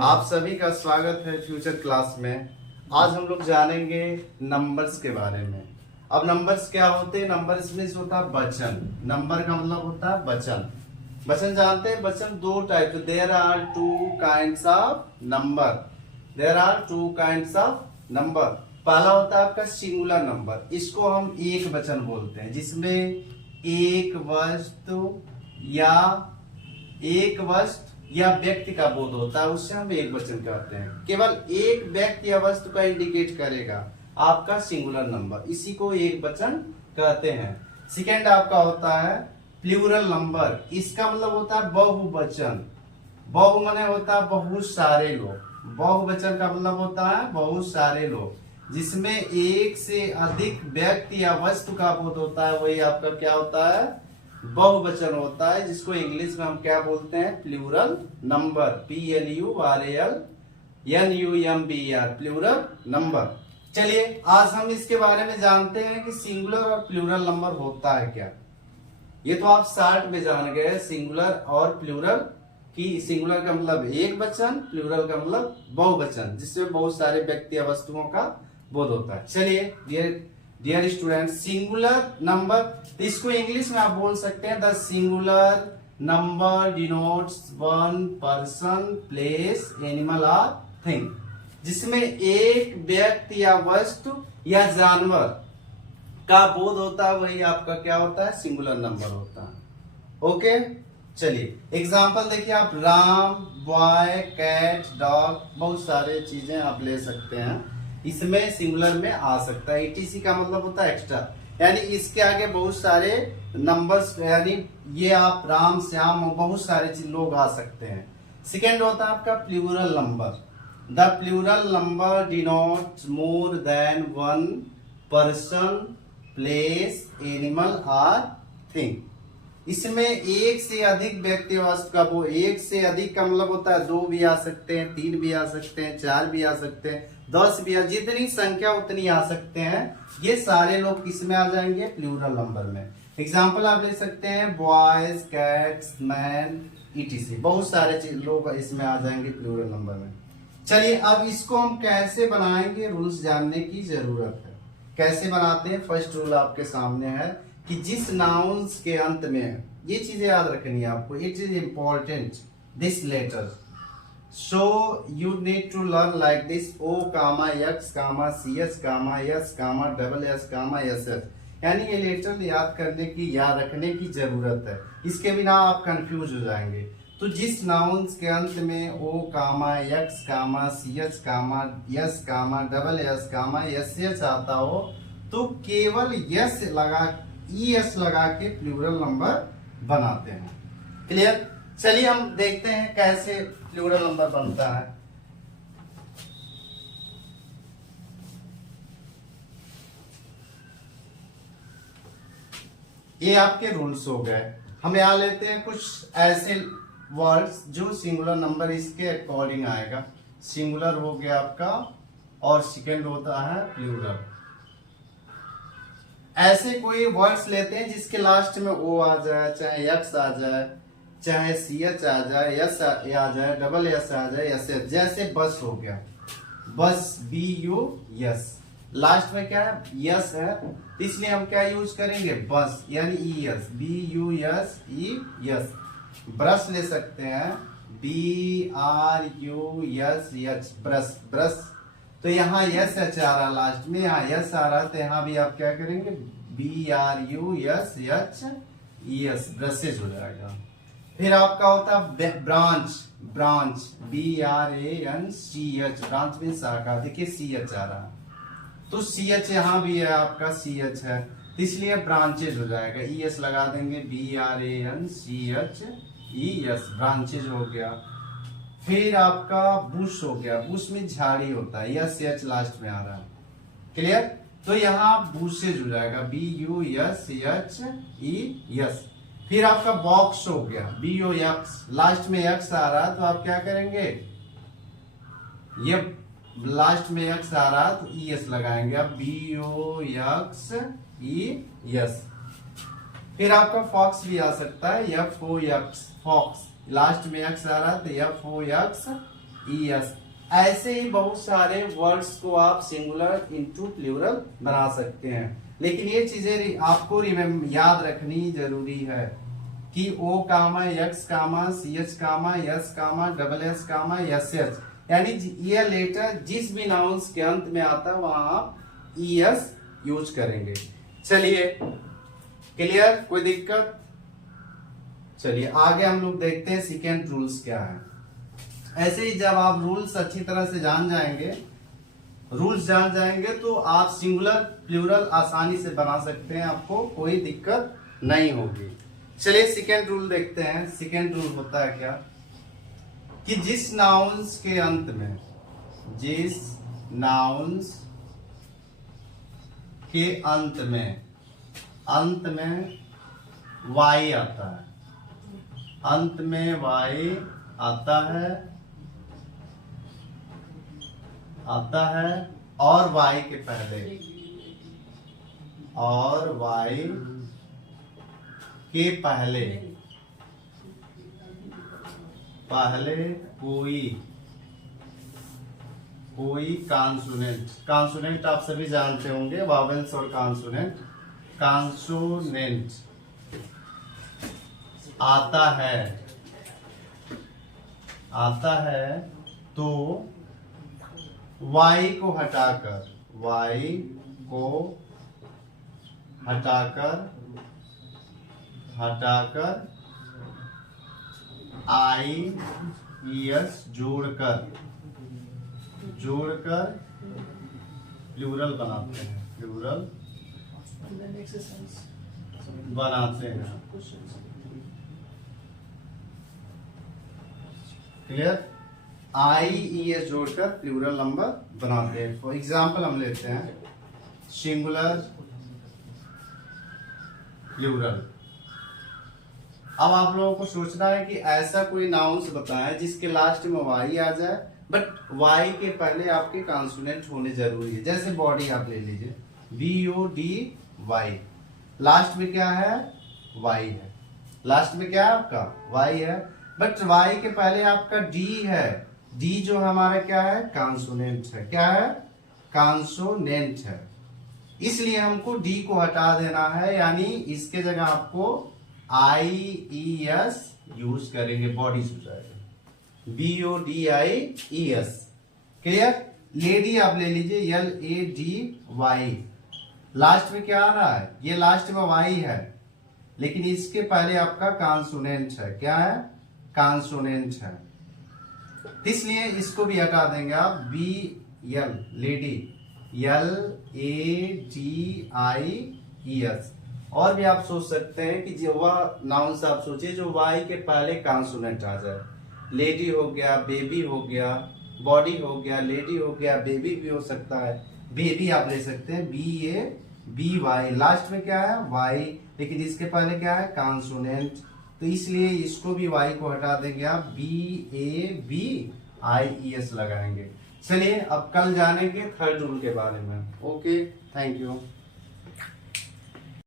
आप सभी का स्वागत है फ्यूचर क्लास में। आज हम लोग जानेंगे नंबर्स के बारे में। अब नंबर्स क्या होते हैं? नंबर्स में होता है वचन। नंबर का मतलब होता है वचन। वचन जानते हैं? वचन दो type, there are two kinds of number. There are two kinds of number. पहला होता है आपका सिंगुलर नंबर, इसको हम एक वचन बोलते हैं, जिसमें एक वस्तु या व्यक्ति का बोध होता है, उससे हम एक वचन कहते हैं। केवल एक व्यक्ति या वस्तु का इंडिकेट करेगा आपका सिंगुलर नंबर, इसी को एक वचन कहते हैं। सेकेंड आपका होता है प्लूरल नंबर, इसका मतलब होता है बहुवचन। बहु माने होता है बहुत सारे लोग। बहुवचन का मतलब होता है बहुत सारे लोग, जिसमें एक से अधिक व्यक्ति या वस्तु का बोध होता है, वही आपका क्या होता है? बहुवचन होता है, जिसको इंग्लिश में हम क्या बोलते हैं? Plural number. PLURALNUMBER, plural number. चलिए आज हम इसके बारे में जानते हैं कि सिंगुलर और प्लूरल नंबर होता है क्या। ये तो आप शार्ट में जान गए सिंगुलर और प्लूरल की। सिंगुलर का मतलब एक वचन, प्लूरल का मतलब बहुवचन, जिसमें बहुत सारे व्यक्ति या वस्तुओं का बोध होता है। चलिए डियर स्टूडेंट, सिंगुलर नंबर, इसको इंग्लिश में आप बोल सकते हैं the singular number denotes one person, place, animal और थिंग, जिसमें एक व्यक्ति या वस्तु या जानवर का बोध होता है, वही आपका क्या होता है? सिंगुलर नंबर होता है। ओके, चलिए एग्जाम्पल देखिए आप, राम, बॉय, कैट, डॉग, बहुत सारे चीजें आप ले सकते हैं, इसमें सिंगुलर में आ सकता है। ETC का मतलब होता है एक्स्ट्रा, यानी इसके आगे बहुत सारे नंबर्स, यानी ये आप राम, श्याम, बहुत सारे लोग आ सकते हैं। सेकेंड होता है आपका plural number. The plural number denotes more than one person, place, animal और थिंग। इसमें एक से अधिक व्यक्ति वस्तु का, वो एक से अधिक का मतलब होता है दो भी आ सकते हैं, तीन भी आ सकते हैं, चार भी आ सकते हैं, 10 भी आ, जितनी संख्या उतनी आ सकते हैं। ये सारे लोग किसमें आ जाएंगे? प्लूरल नंबर में। एग्जाम्पल आप ले सकते हैं बॉयज, कैट्स, मैन, ETC, बहुत सारे लोग इसमें आ जाएंगे प्लूरल नंबर में। चलिए अब इसको हम कैसे बनाएंगे, रूल्स जानने की जरूरत है। कैसे बनाते हैं? फर्स्ट रूल आपके सामने है कि जिस नाउन्स के अंत में, ये चीजें याद रखनी है आपको, it is important, this letter, so you need to learn like this: O, X, CH, S, SS, यानी ये लेटर याद करने की, याद रखने की जरूरत है, इसके बिना आप कंफ्यूज हो जाएंगे। तो जिस नाउन्स के अंत में O, X, CH, S, SS आता हो, तो केवल ES लगा के प्लूरल नंबर बनाते हैं। क्लियर? चलिए हम देखते हैं कैसे प्लूरल नंबर बनता है। ये आपके रूल्स हो गए। हम यहाँ लेते हैं कुछ ऐसे वर्ड्स जो सिंगुलर नंबर इसके अकॉर्डिंग आएगा। सिंगुलर हो गया आपका, और सेकेंड होता है प्लूरल। ऐसे कोई वर्ड्स लेते हैं जिसके लास्ट में O आ जाए, चाहे X आ जाए, चाहे CH आ जाए, S आ जाए, SS आ जाए, SS, जैसे बस हो गया, बस, BUS, लास्ट में क्या है? यस है, इसलिए हम क्या यूज करेंगे? बस, यानी ES, BUSES। ब्रश ले सकते हैं, BRUSH, ब्रश, तो यहाँ SH आ रहा लास्ट में, यहाँ S आ रहा, तो यहाँ भी आप क्या करेंगे? BRUSHES, ब्रशेज हो जाएगा। फिर आपका होता है ब्रांच, BRANCH, ब्रांच में शाखा, देखिए CH आ रहा, तो CH यहाँ भी है, आपका CH है, इसलिए ब्रांचेज हो जाएगा। ES लगा देंगे, BRANCHES, ब्रांचेज हो गया। फिर आपका बुश हो गया, बुश में झाड़ी होता है, SH लास्ट में आ रहा है। क्लियर? तो यहाँ बुशेज हो जाएगा, BUSHES। फिर आपका बॉक्स हो गया, BOX, लास्ट में X आ रहा है, तो आप क्या करेंगे? ये लास्ट में X आ रहा है तो ES लगाएंगे आप, BOXES। फिर आपका फॉक्स भी आ सकता है, FOX, फॉक्स, लास्ट में X आ रहा है तो FOX ई एस। ऐसे ही बहुत सारे वर्ड्स को आप सिंगुलर इनटू प्लूरल बना सकते हैं, लेकिन ये चीजें आपको याद रखनी जरूरी है कि ओ कामा एक्स कामा सी एच कामा एस कामा डबल एस कामा एस एच, यानी ये लेटर जिस भी नाउन्स के अंत में आता है वहां आप ई एस यूज करेंगे। चलिए क्लियर, कोई दिक्कत? चलिए आगे हम लोग देखते हैं सेकेंड रूल्स क्या है। ऐसे ही जब आप रूल्स अच्छी तरह से जान जाएंगे, तो आप सिंगुलर प्लूरल आसानी से बना सकते हैं, आपको कोई दिक्कत नहीं होगी। चलिए सेकेंड रूल देखते हैं। सेकेंड रूल होता है क्या कि जिस नाउन्स के अंत में वाई आता है, अंत में वाई आता है और वाई के पहले कोई कॉन्सोनेंट आप सभी जानते होंगे, वावेल्स और कॉन्सोनेंट आता है तो y को हटाकर आई ई एस जोड़कर प्लूरल बनाते हैं, क्लियर? आई ई एस जोड़कर प्लूरल नंबर बनाते हैं। फॉर एग्जाम्पल हम लेते हैं सिंगुलर प्लूरल। अब आप लोगों को सोचना है कि ऐसा कोई नाउन्स बताएं जिसके लास्ट में वाई आ जाए, बट वाई के पहले आपके कॉन्सोनेंट होने जरूरी है। जैसे बॉडी आप ले लीजिए, BODY, लास्ट में क्या है? वाई है। लास्ट में क्या है आपका? वाई है, बट वाई के पहले आपका डी है। डी जो हमारा क्या है? कॉन्सोनेंट है। क्या है? कॉन्सोनेंट है। इसलिए हमको डी को हटा देना है, यानी इसके जगह आपको IES यूज करेंगे, बॉडी हो जाएगा BODIES। क्लियर? लेडी आप ले लीजिए, LADY, लास्ट में क्या आ रहा है? ये लास्ट में वाई है, लेकिन इसके पहले आपका कॉन्सोनेंट है। क्या है? कॉन्सोनेंट है, इसलिए इसको भी हटा देंगे आप। BL, lady, LADIES। और भी आप सोच सकते हैं कि जो वह नाउन्स आप सोचिए जो वाई के पहले कॉन्सोनेंट आ जाए। लेडी हो गया, बेबी हो गया, बॉडी हो गया, लेडी हो गया, बेबी भी हो सकता है। बेबी आप ले सकते हैं BABY, लास्ट में क्या है? वाई, लेकिन इसके पहले क्या है? कॉन्सोनेंट, तो इसलिए इसको भी वाई को हटा देंगे आप, BABIES लगाएंगे। चलिए अब कल जानेंगे थर्ड रूल के बारे में। Okay, thank you.